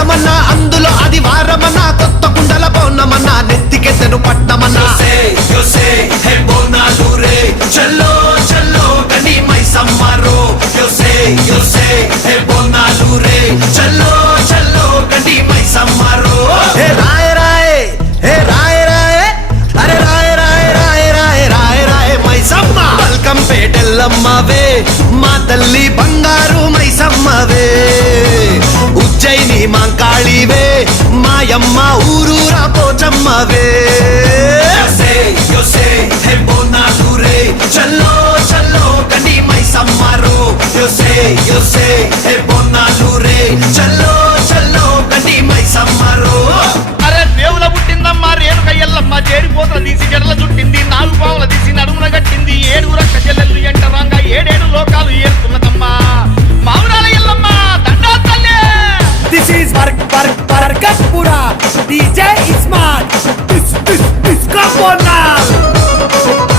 మాసమన్నా అందులో అది వారమన్నా కొత్త కుండల పౌర్ణమన్నా నెత్తికెత్తెను పట్నమన్నా చల్లో చల్లో గని మైసమ్మరో బోనాలు రే చల్లో చల్లో గని మైసమ్మరో హే రాయ రాయ హే రాయ రాయ అరే రాయ రాయ రాయ రాయ రాయ రాయ మైసమ్మ వెల్కమ్ పేటెల్లమ్మవే మా తల్లి బంగారు మైసమ్మవే ఉజ్జయిని మాంకాళివే మాయమ్మ ఊరూరా పోచమ్మవే చల్లో చల్లో గని మైసమ్మరో బోనాలు రే చల్లో చల్లో గని మైసమ్మరో అరే దేవుల పుట్టిందమ్మా రేణుక ఎల్లమ్మ చేరిపోతల తీసి జడల చుట్టింది 4 పావుల తీసి నడుమున కట్టింది 7 రక్క చెల్లెళ్ళు ఎంటరాంగా 7 లోకాలు ఏరుతున్నదమ్మా మావురాల ఎల్లమ్మ దండా తల్లి. This is Barkatpura. DJ Ismail. This come on now.